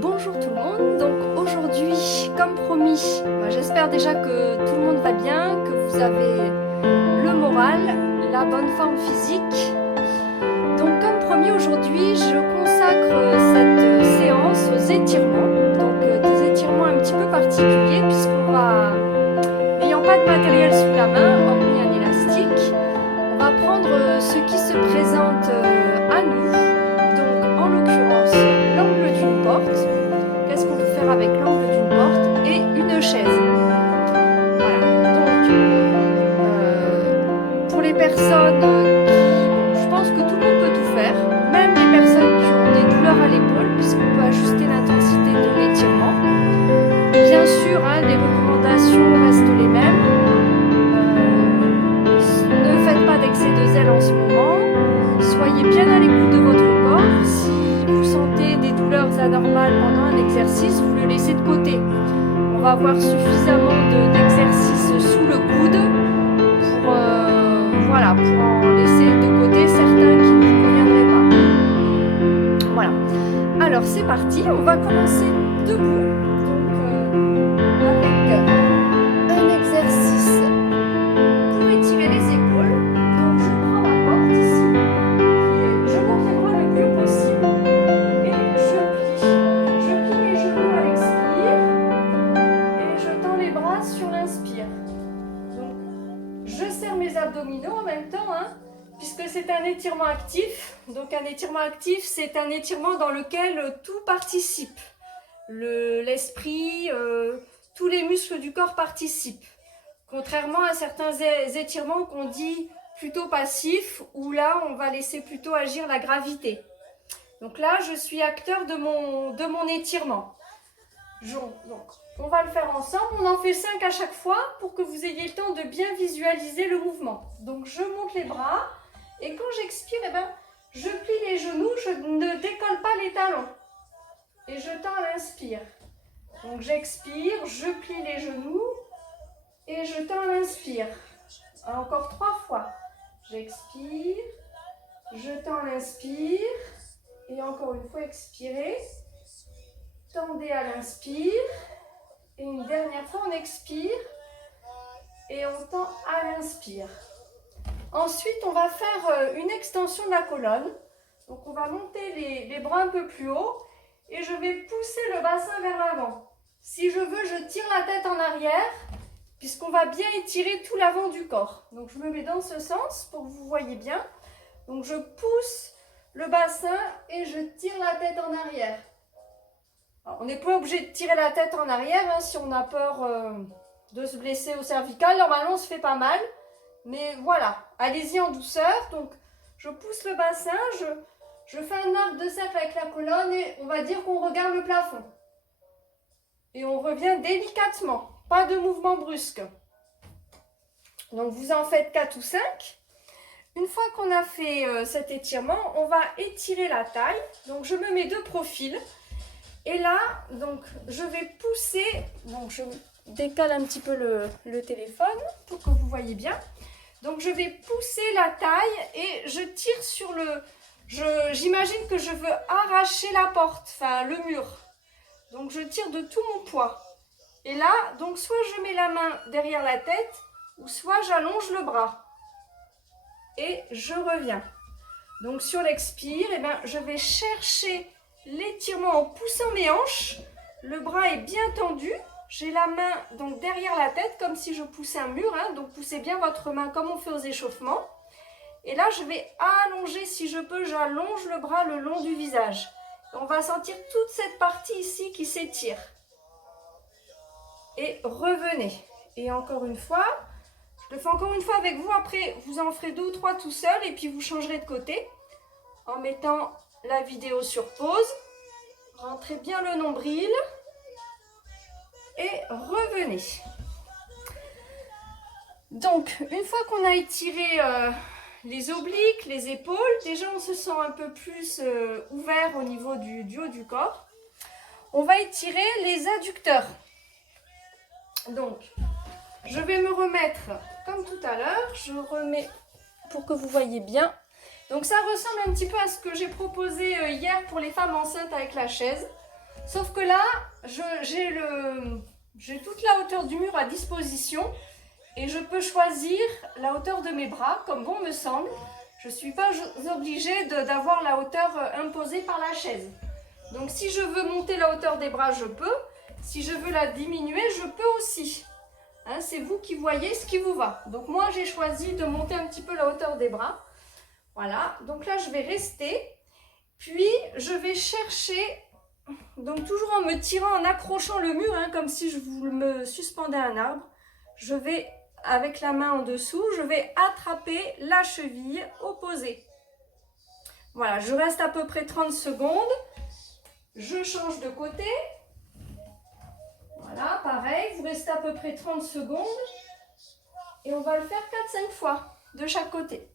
Bonjour tout le monde, donc aujourd'hui, comme promis, j'espère déjà que tout le monde va bien, que vous avez le moral, la bonne forme physique. Donc comme promis aujourd'hui, je consacre cette séance aux étirements, donc des étirements un petit peu particuliers puisqu'on va, n'ayant pas de matériel sous la main, hormis un élastique, on va prendre ce qui se présente à nous, donc en l'occurrence l'angle d'une porte. Qu'est-ce qu'on peut faire avec l'angle d'une porte et une chaise. Voilà, donc pour les personnes je pense que tout le monde peut tout faire, même les personnes qui ont des douleurs à l'épaule, puisqu'on peut ajuster l'intensité de l'étirement. Bien sûr, les recommandations restent les mêmes. Ne faites pas d'excès de zèle en ce moment. Soyez bien à l'écoute de votre corps. Si vous sentez des douleurs anormales pendant un exercice, vous le laissez de côté. On va avoir suffisamment d'exercices sous le coude pour, voilà, pour en laisser de côté certains qui ne vous conviendraient pas. Voilà. Alors c'est parti, on va commencer debout. Donc avec un exercice pour étirer les épaules. Donc je prends ma porte ici, je monte les bras le mieux possible et je plie mes genoux à l'expire et je tends les bras sur l'inspire. Donc je serre mes abdominaux en même temps, puisque c'est un étirement actif. Donc un étirement actif, c'est un étirement dans lequel tout participe. L'esprit, tous les muscles du corps participent. Contrairement à certains étirements qu'on dit plutôt passifs, où là, on va laisser plutôt agir la gravité. Donc là, je suis acteur de mon étirement. Donc, on va le faire ensemble. On en fait 5 à chaque fois pour que vous ayez le temps de bien visualiser le mouvement. Donc, je monte les bras et quand j'expire, je plie les genoux, je ne décolle pas les talons. Et je tends à l'inspire. Donc, j'expire, je plie les genoux et je tends à l'inspire. Encore 3 fois. J'expire, je tends à l'inspire et encore une fois, expirez. Tendez à l'inspire et une dernière fois on expire et on tend à l'inspire. Ensuite on va faire une extension de la colonne. Donc on va monter les bras un peu plus haut et je vais pousser le bassin vers l'avant. Si je veux, je tire la tête en arrière puisqu'on va bien étirer tout l'avant du corps. Donc je me mets dans ce sens pour que vous voyez bien. Donc je pousse le bassin et je tire la tête en arrière. Alors, on n'est pas obligé de tirer la tête en arrière si on a peur de se blesser au cervical. Normalement, on se fait pas mal. Mais voilà, allez-y en douceur. Donc, je pousse le bassin, je fais un arc de cercle avec la colonne et on va dire qu'on regarde le plafond. Et on revient délicatement, pas de mouvement brusque. Donc, vous en faites 4 ou 5. Une fois qu'on a fait cet étirement, on va étirer la taille. Donc, je me mets de profil. Et là, donc, je vais pousser, donc je décale un petit peu le téléphone pour que vous voyez bien. Donc, je vais pousser la taille et je tire sur j'imagine que je veux arracher la porte, enfin le mur. Donc, je tire de tout mon poids. Et là, donc, soit je mets la main derrière la tête ou soit j'allonge le bras. Et je reviens. Donc, sur l'expire, je vais chercher l'étirement en poussant mes hanches, le bras est bien tendu, j'ai la main donc derrière la tête comme si je poussais un mur, donc poussez bien votre main comme on fait aux échauffements. Et là je vais allonger, si je peux, j'allonge le bras le long du visage. On va sentir toute cette partie ici qui s'étire. Et revenez. Et encore une fois, je le fais encore une fois avec vous, après vous en ferez 2 ou 3 tout seul et puis vous changerez de côté en mettant la vidéo sur pause, rentrez bien le nombril et revenez. Donc, une fois qu'on a étiré les obliques, les épaules, déjà on se sent un peu plus ouvert au niveau du haut du corps. On va étirer les adducteurs. Donc, je vais me remettre comme tout à l'heure, je remets pour que vous voyez bien. Donc ça ressemble un petit peu à ce que j'ai proposé hier pour les femmes enceintes avec la chaise. Sauf que là, j'ai toute la hauteur du mur à disposition et je peux choisir la hauteur de mes bras comme bon me semble. Je ne suis pas obligée d'avoir la hauteur imposée par la chaise. Donc si je veux monter la hauteur des bras, je peux. Si je veux la diminuer, je peux aussi. Hein, c'est vous qui voyez ce qui vous va. Donc moi, j'ai choisi de monter un petit peu la hauteur des bras. Voilà, donc là, je vais rester. Puis, je vais chercher, donc toujours en me tirant, en accrochant le mur, hein, comme si je me suspendais à un arbre. Je vais, avec la main en dessous, je vais attraper la cheville opposée. Voilà, je reste à peu près 30 secondes. Je change de côté. Voilà, pareil, vous restez à peu près 30 secondes. Et on va le faire 4-5 fois de chaque côté.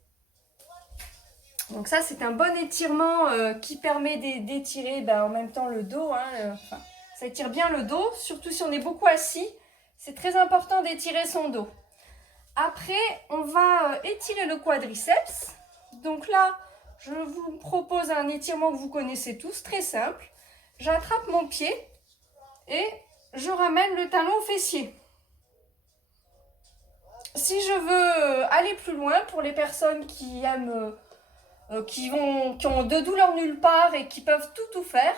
Donc ça, c'est un bon étirement qui permet d'étirer en même temps le dos. Hein, ça étire bien le dos, surtout si on est beaucoup assis. C'est très important d'étirer son dos. Après, on va étirer le quadriceps. Donc là, je vous propose un étirement que vous connaissez tous, très simple. J'attrape mon pied et je ramène le talon au fessier. Si je veux aller plus loin, pour les personnes qui aiment, qui ont de douleurs nulle part et qui peuvent tout faire,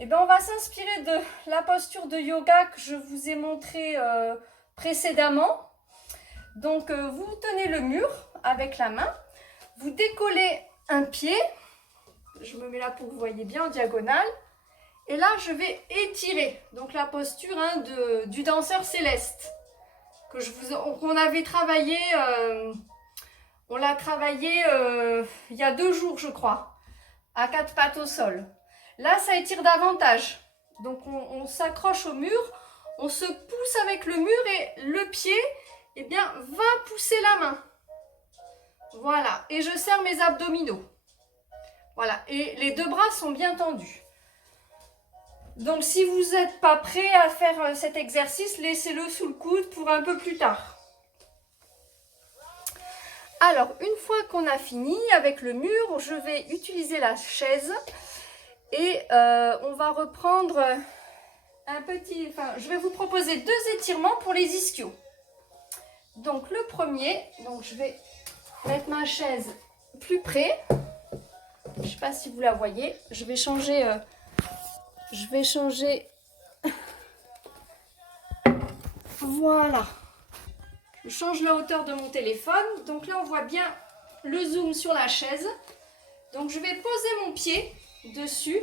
eh bien on va s'inspirer de la posture de yoga que je vous ai montré précédemment. Donc vous tenez le mur avec la main, vous décollez un pied, je me mets là pour que vous voyez bien en diagonale, et là je vais étirer, donc la posture du danseur céleste, qu'on avait travaillé, on l'a travaillé il y a 2 jours je crois, à 4 pattes au sol. Là ça étire davantage, donc on s'accroche au mur, on se pousse avec le mur et le pied va pousser la main. Voilà, et je serre mes abdominaux. Voilà, et les 2 bras sont bien tendus. Donc si vous n'êtes pas prêt à faire cet exercice, laissez-le sous le coude pour un peu plus tard. Alors, une fois qu'on a fini avec le mur, je vais utiliser la chaise et on va reprendre je vais vous proposer 2 étirements pour les ischios. Donc le premier, je vais mettre ma chaise plus près. Je ne sais pas si vous la voyez. Je vais changer. Voilà. Je change la hauteur de mon téléphone. Donc là, on voit bien le zoom sur la chaise. Donc je vais poser mon pied dessus.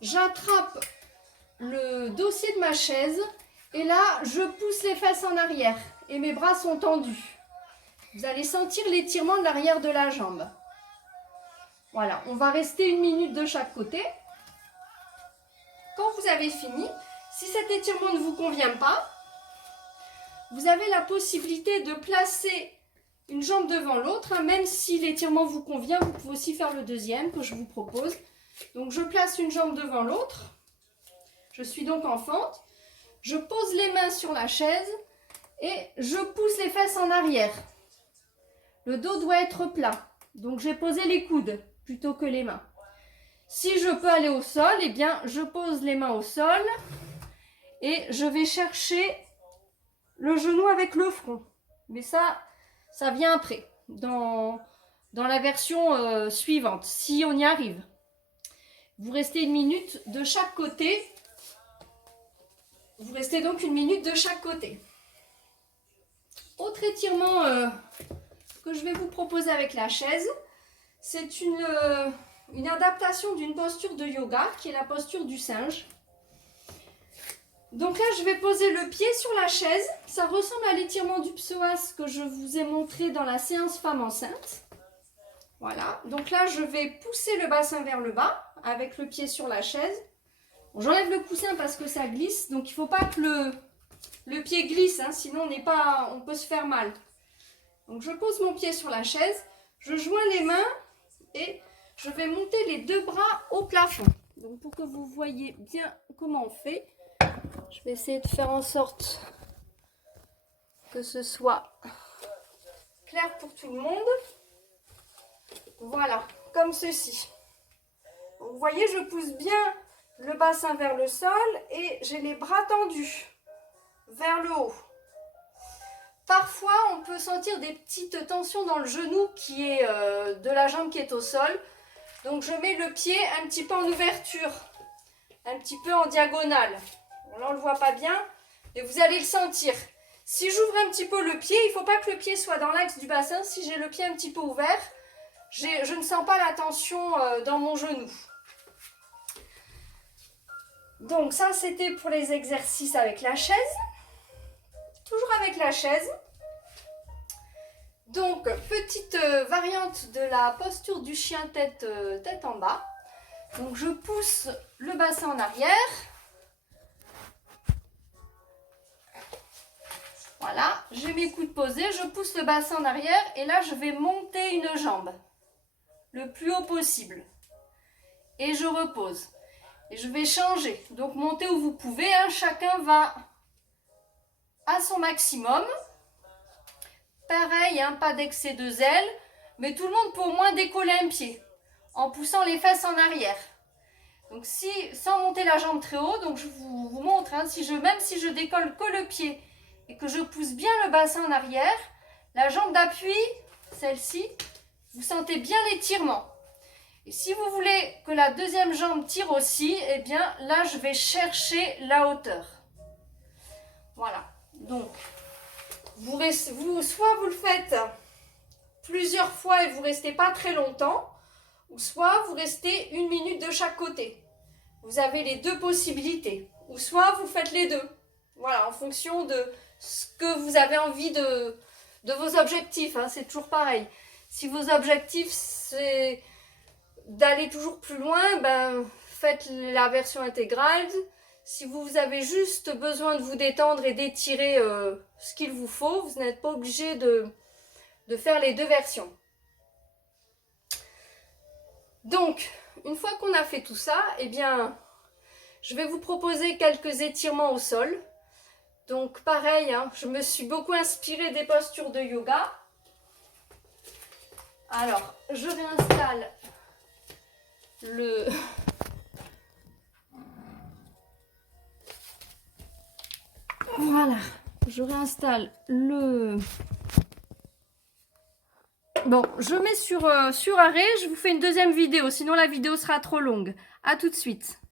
J'attrape le dossier de ma chaise. Et là, je pousse les fesses en arrière. Et mes bras sont tendus. Vous allez sentir l'étirement de l'arrière de la jambe. Voilà, on va rester 1 minute de chaque côté. Quand vous avez fini, si cet étirement ne vous convient pas, vous avez la possibilité de placer une jambe devant l'autre. Même si l'étirement vous convient, vous pouvez aussi faire le deuxième que je vous propose. Donc je place une jambe devant l'autre. Je suis donc en fente. Je pose les mains sur la chaise et je pousse les fesses en arrière. Le dos doit être plat. Donc j'ai posé les coudes plutôt que les mains. Si je peux aller au sol, je pose les mains au sol et je vais chercher le genou avec le front. Mais ça vient après, dans la version suivante, si on y arrive. Vous restez 1 minute de chaque côté. Vous restez donc 1 minute de chaque côté. Autre étirement que je vais vous proposer avec la chaise, c'est une adaptation d'une posture de yoga qui est la posture du singe. Donc là, je vais poser le pied sur la chaise. Ça ressemble à l'étirement du psoas que je vous ai montré dans la séance femme enceinte. Voilà, donc là, je vais pousser le bassin vers le bas avec le pied sur la chaise. Bon, j'enlève le coussin parce que ça glisse, donc il ne faut pas que le pied glisse, sinon on peut se faire mal. Donc je pose mon pied sur la chaise, je joins les mains et je vais monter les 2 bras au plafond. Donc pour que vous voyez bien comment on fait, je vais essayer de faire en sorte que ce soit clair pour tout le monde. Voilà, comme ceci. Donc, vous voyez, je pousse bien le bassin vers le sol et j'ai les bras tendus vers le haut. Parfois, on peut sentir des petites tensions dans le genou qui est de la jambe qui est au sol. Donc, je mets le pied un petit peu en ouverture, un petit peu en diagonale. Bon, là, on ne le voit pas bien, mais vous allez le sentir. Si j'ouvre un petit peu le pied, il ne faut pas que le pied soit dans l'axe du bassin. Si j'ai le pied un petit peu ouvert, je ne sens pas la tension dans mon genou. Donc, ça, c'était pour les exercices avec la chaise. Toujours avec la chaise. Donc, petite variante de la posture du chien tête en bas. Donc, je pousse le bassin en arrière. Voilà, j'ai mes coudes posés, je pousse le bassin en arrière et là, je vais monter une jambe le plus haut possible. Et je repose. Et je vais changer. Donc, montez où vous pouvez. Hein. Chacun va à son maximum. Pareil, hein, pas d'excès de zèle, mais tout le monde peut au moins décoller un pied en poussant les fesses en arrière. Donc sans monter la jambe très haut, donc je vous montre, hein, même si je décolle que le pied et que je pousse bien le bassin en arrière, la jambe d'appui, celle-ci, vous sentez bien l'étirement. Et si vous voulez que la deuxième jambe tire aussi, eh bien là je vais chercher la hauteur. Voilà, donc soit vous le faites plusieurs fois et vous restez pas très longtemps, ou soit vous restez 1 minute de chaque côté. Vous avez les deux possibilités. Ou soit vous faites les deux. Voilà, en fonction de ce que vous avez envie de vos objectifs. Hein, c'est toujours pareil. Si vos objectifs, c'est d'aller toujours plus loin, ben, faites la version intégrale. Si vous avez juste besoin de vous détendre et d'étirer ce qu'il vous faut, vous n'êtes pas obligé de faire les deux versions. Donc, une fois qu'on a fait tout ça, eh bien, je vais vous proposer quelques étirements au sol. Donc, pareil, hein, je me suis beaucoup inspirée des postures de yoga. Alors, je réinstalle le... Voilà, je réinstalle le... Bon, je mets sur arrêt, je vous fais une deuxième vidéo, sinon la vidéo sera trop longue. À tout de suite.